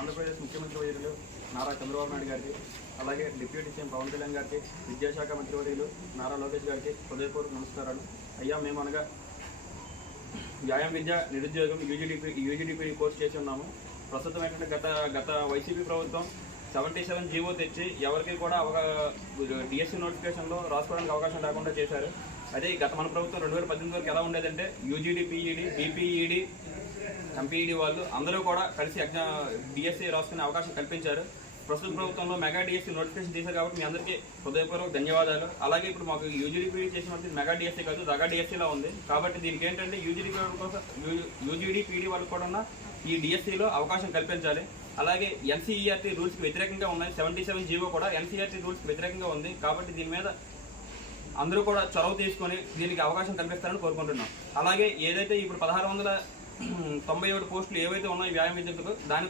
ఆంధ్రప్రదేశ్ ముఖ్యమంత్రి వర్యులు నారా చంద్రబాబు నాయుడు గారికి, అలాగే డిప్యూటీ సీఎం పవన్ కళ్యాణ్ గారికి, విద్యాశాఖ మంత్రి వర్యులు నారా లోకేష్ గారికి హృదయపూర్వక నమస్కారాలు. అయ్యా, మేము అనగా వ్యాయామ విద్య నిరుద్యోగం యూజీడీపీ కోర్స్ చేసి ఉన్నాము. ప్రస్తుతం ఏంటంటే గత వైసీపీ ప్రభుత్వం 77 జీవో తెచ్చి ఎవరికి కూడా డిఎస్సీ నోటిఫికేషన్లో రాసుకోవడానికి అవకాశం లేకుండా చేశారు. అదే మన ప్రభుత్వం 2018 వరకు ఎలా ఉండేదంటే యూజీడీ, పీఈడీ, బీపీఈడీ, ఎంపీఈడీ వాళ్ళు అందరూ కూడా కలిసి డిఎస్సీ రాసుకునే అవకాశం కల్పించారు. ప్రస్తుత ప్రభుత్వంలో మెగా డిఎస్సీ నోటిఫికేషన్ చేశారు కాబట్టి మీ అందరికీ హృదయపూర్వక ధన్యవాదాలు. అలాగే ఇప్పుడు మాకు యూజీడీ చేసినట్టు మెగా డిఎస్సీ కాదు, రగా డిఎస్సీలో ఉంది. కాబట్టి దీనికి ఏంటంటే యూజీడీ పీడీ వాళ్ళకి కూడా ఈ డిఎస్సీలో అవకాశం కల్పించాలి. అలాగే ఎన్సీఈఆర్టీ రూల్స్కి వ్యతిరేకంగా ఉన్నాయి. 77 జీవో కూడా ఎన్సీఈఆర్టీ రూల్స్కి వ్యతిరేకంగా ఉంది. కాబట్టి దీని మీద అందరూ కూడా చొరవ తీసుకొని దీనికి అవకాశం కల్పిస్తారని కోరుకుంటున్నాం. అలాగే ఏదైతే ఇప్పుడు 1697 పోస్టులు ఏవైతే ఉన్నాయో వ్యాయామ విద్యార్థులకు దాని